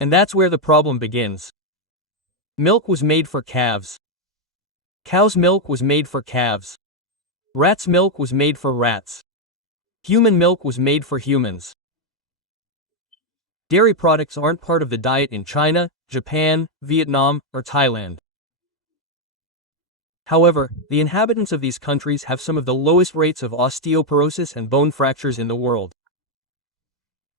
And that's where the problem begins. Milk was made for calves. Cow's milk was made for calves. Rat's milk was made for rats. Human milk was made for humans. Dairy products aren't part of the diet in China, Japan, Vietnam, or Thailand. However, the inhabitants of these countries have some of the lowest rates of osteoporosis and bone fractures in the world.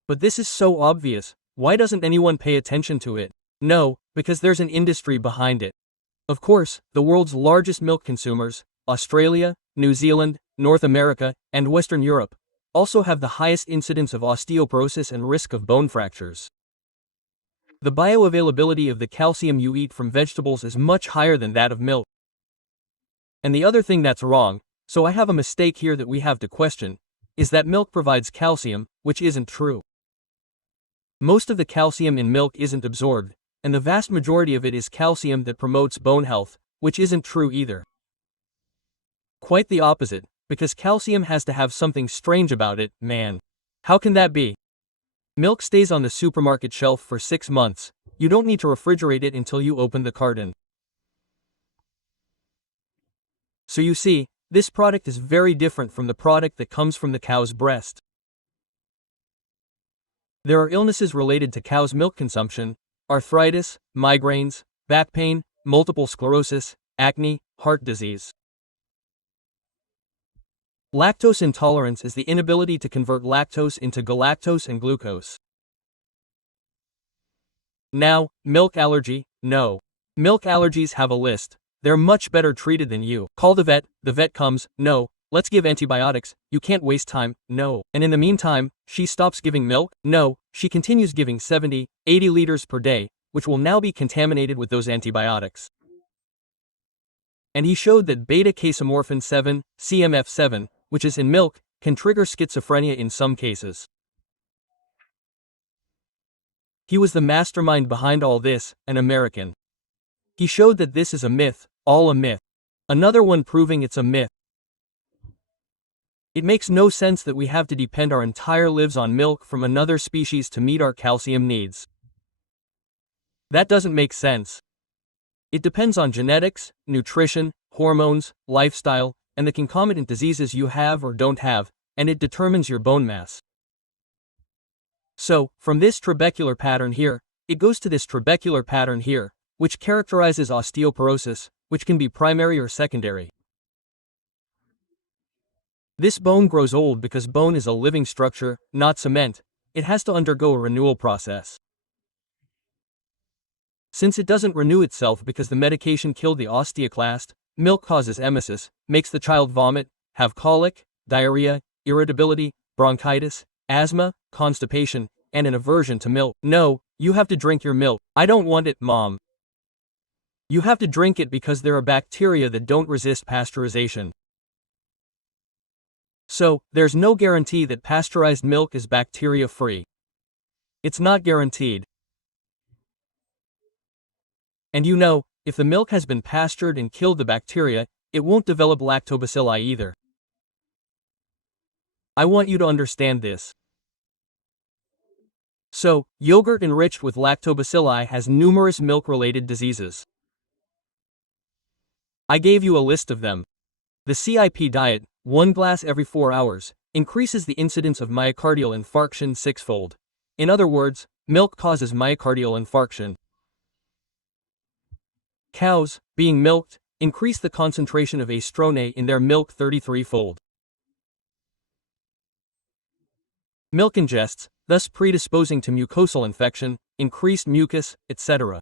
But this is so obvious, why doesn't anyone pay attention to it? No, because there's an industry behind it. Of course, the world's largest milk consumers, Australia, New Zealand, North America, and Western Europe, also have the highest incidence of osteoporosis and risk of bone fractures. The bioavailability of the calcium you eat from vegetables is much higher than that of milk. And the other thing that's wrong, so I have a mistake here that we have to question, is that milk provides calcium, which isn't true. Most of the calcium in milk isn't absorbed, and the vast majority of it is calcium that promotes bone health, which isn't true either. Quite the opposite, because calcium has to have something strange about it, man. How can that be? Milk stays on the supermarket shelf for 6 months, you don't need to refrigerate it until you open the carton. So you see, this product is very different from the product that comes from the cow's breast. There are illnesses related to cow's milk consumption: arthritis, migraines, back pain, multiple sclerosis, acne, heart disease. Lactose intolerance is the inability to convert lactose into galactose and glucose. Now, milk allergy, no. Milk allergies have a list. They're much better treated than you. Call the vet comes, no. Let's give antibiotics, you can't waste time, no. And in the meantime, she stops giving milk, no. She continues giving 70, 80 liters per day, which will now be contaminated with those antibiotics. And he showed that beta-casomorphin 7, CMF7, which is in milk, can trigger schizophrenia in some cases. He was the mastermind behind all this, an American. He showed that this is a myth, all a myth. Another one proving it's a myth. It makes no sense that we have to depend our entire lives on milk from another species to meet our calcium needs. That doesn't make sense. It depends on genetics, nutrition, hormones, lifestyle, and the concomitant diseases you have or don't have, and it determines your bone mass. So, from this trabecular pattern here, it goes to this trabecular pattern here, which characterizes osteoporosis, which can be primary or secondary. This bone grows old because bone is a living structure, not cement. It has to undergo a renewal process. Since it doesn't renew itself because the medication killed the osteoclast, milk causes emesis, makes the child vomit, have colic, diarrhea, irritability, bronchitis, asthma, constipation, and an aversion to milk. No, you have to drink your milk. I don't want it, Mom. You have to drink it because there are bacteria that don't resist pasteurization. So, there's no guarantee that pasteurized milk is bacteria-free. It's not guaranteed. And you know, if the milk has been pastured and killed the bacteria, it won't develop lactobacilli either. I want you to understand this. So, yogurt enriched with lactobacilli has numerous milk-related diseases. I gave you a list of them. The CIP diet, 1 glass every 4 hours, increases the incidence of myocardial infarction 6-fold. In other words, milk causes myocardial infarction. Cows, being milked, increase the concentration of estrone in their milk 33-fold. Milk ingests, thus predisposing to mucosal infection, increased mucus, etc.